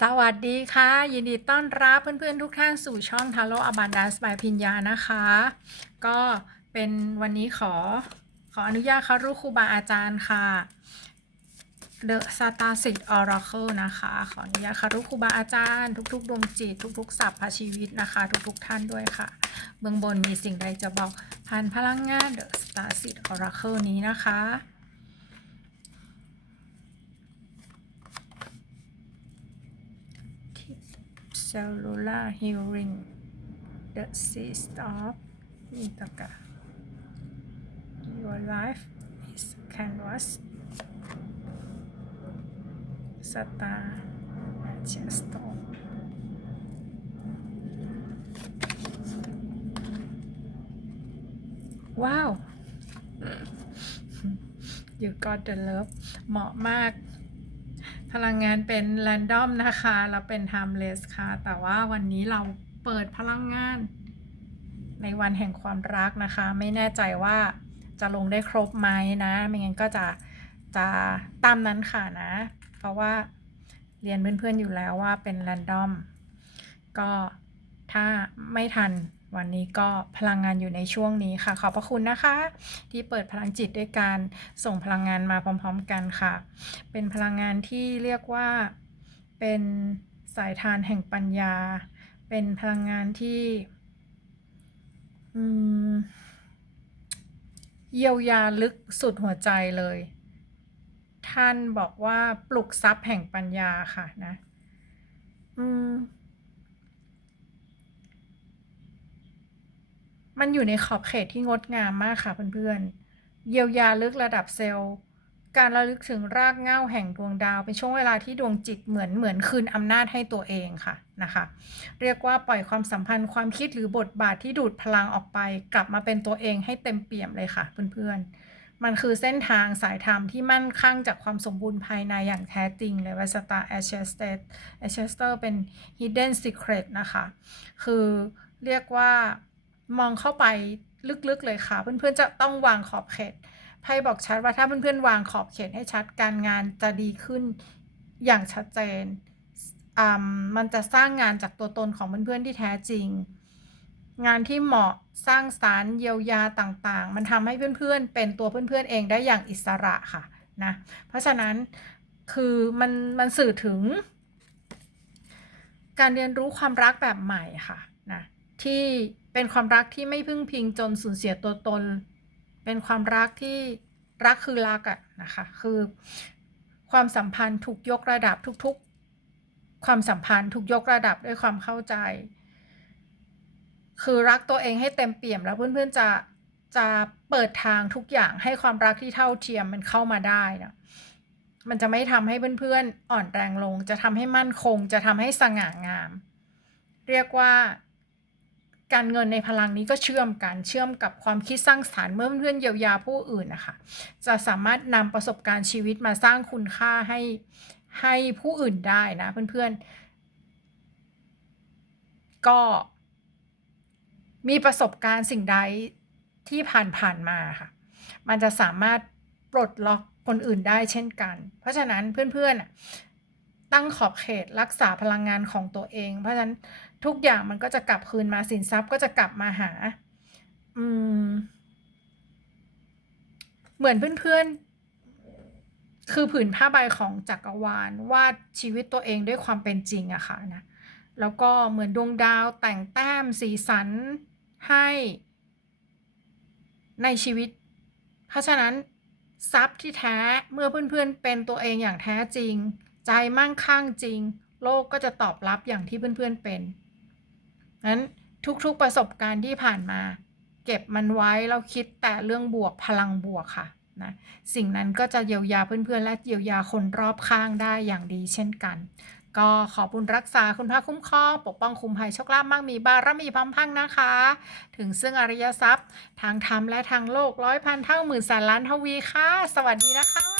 สวัสดีค่ะ ยินดีต้อนรับเพื่อนๆทุกท่านสู่ช่องทาโร่อบันดาสบายพิญญานะคะ ก็เป็นวันนี้ขอขออนุญาตคารุครูบาอาจารย์ค่ะ The s t a r s i t Oracle นะคะ ขออนุญาตคารุครูบาอาจารย์ ทุกๆดวงจิต ทุกๆสัพพชีวิตนะคะ ทุกๆท่านด้วยค่ะ เบื้องบนมีสิ่งใดจะบอกผ่านพลังงาน The s t a r s i t Oracle นี้นะคะ cellular healing the seeds of Ithaca. Your life is canvas. Star Manchester. Wow! you got the love เหมาะมาก พลังงานเป็นแรนดอมนะคะ แล้วเป็น timeless ค่ะ แต่ว่าวันนี้เราเปิดพลังงาน ในวันแห่งความรักนะคะ ไม่แน่ใจว่าจะลงได้ครบไหมนะ ไม่งั้นก็จะจะตามนั้นค่ะนะ เพราะว่าเรียนเพื่อนๆอยู่แล้วว่าเป็นแรนดอม ก็ถ้าไม่ทัน วันนี้ก็พลังงานอยู่ในช่วงนี้ค่ะ ขอบพระคุณนะคะ ที่เปิดพลังจิตด้วยการส่งพลังงานมาพร้อม ๆ กันค่ะ เป็นพลังงานที่เรียกว่าเป็นสายทานแห่งปัญญา เป็นพลังงานที่เยียวยาลึกสุดหัวใจเลย ท่านบอกว่าปลุกทรัพย์แห่งปัญญาค่ะนะ อืม มันอยู่ในขอบเขตที่งดงามมากค่ะเพื่อนๆ เยียวยาลึกระดับเซลล์ การระลึกถึงรากเหง้าแห่งดวงดาว เป็นช่วงเวลาที่ดวงจิตเหมือนเหมือนคืนอำนาจให้ตัวเองค่ะนะคะ เรียกว่าปล่อยความสัมพันธ์ความคิดหรือบทบาทที่ดูดพลังออกไป กลับมาเป็นตัวเองให้เต็มเปี่ยมเลยค่ะเพื่อนๆมันคือเส้นทางสายธรรมที่มั่นคงจากความสมบูรณ์ภายในอย่างแท้จริงเลยว่าสตาร์แอชเสเตแอชเสเตอร์เป็น hidden secret นะคะ คือเรียกว่า มองเข้าไปลึกๆเลยค่ะ เพื่อนๆจะต้องวางขอบเขตไพ่บอกชัดว่าถ้าเพื่อนๆวางขอบเขตให้ชัดการงานจะดีขึ้นอย่างชัดเจนอ่ามันจะสร้างงานจากตัวตนของเพื่อนๆที่แท้จริง งานที่เหมาะสร้างสารเยียวยาต่างๆ มันทำให้เพื่อนๆ เป็นตัวเพื่อนๆเองได้อย่างอิสระค่ะนะเพราะฉะนั้นคือมันมันสื่อถึง การเรียนรู้ความรักแบบใหม่ค่ะนะที่ เป็นความรักที่ไม่พึ่งพิงจนสูญเสียตัวตน เป็นความรักที่รักคือรักอะนะคะ คือความสัมพันธ์ถูกยกระดับทุกๆ ความสัมพันธ์ถูกยกระดับด้วยความเข้าใจ คือรักตัวเองให้เต็มเปี่ยมแล้วเพื่อนๆจะจะเปิดทางทุกอย่างให้ความรักที่เท่าเทียมมันเข้ามาได้นะมันจะไม่ทำให้เพื่อนๆอ่อนแรงลง จะทำให้มั่นคง จะทำให้สง่างาม เรียกว่า การเงินในพลังนี้ก็เชื่อมกันเชื่อมกับความคิดสร้างสารรค์เมื่อเพื่อนเยียวยาผู้อื่นนะคะจะสามารถนำประสบการณ์ชีวิตมาสร้างคุณค่าให้ให้ผู้อื่นได้นะเพื่อนๆ ก็มีประสบการณ์สิ่งใดที่ผ่านๆมาค่ะ มันจะสามารถปลดล็อกคนอื่นได้เช่นกัน เพราะฉะนั้นเพื่อนๆ ตั้งขอบเขตรักษาพลังงานของตัวเอง เพราะฉะนั้นทุกอย่างมันก็จะกลับคืนมาสินทรัพย์ก็จะกลับมาหา อืม เหมือนเพื่อนๆ คือผืนผ้าใบของจักรวาลวาดชีวิตตัวเองด้วยความเป็นจริงอะค่ะนะแล้วก็เหมือนดวงดาวแต่งแต้มสีสันให้ในชีวิต เพราะฉะนั้นทรัพย์ที่แท้เมื่อเพื่อนๆเป็นตัวเองอย่างแท้จริง ใจมั่งคั่งจริง โลกก็จะตอบรับอย่างที่เพื่อนๆเป็นนั้นทุกๆประสบการณ์ที่ผ่านมา เก็บมันไว้แล้วคิดแต่เรื่องบวกพลังบวกค่ะนะสิ่งนั้นก็จะเยียวยาเพื่อนๆ และเยียวยาคนรอบข้างได้อย่างดีเช่นกัน ก็ขอบุญรักษาคุณพระคุ้มครองปกป้องคุ้มภัยโชคลาภมั่งมีบารมีพร้อมพังนะคะ ถึงซึ่งอริยทรัพย์ ทางธรรมและทางโลกร้อยพันเท่าหมื่นแสนล้านทวีค่ะ สวัสดีนะคะ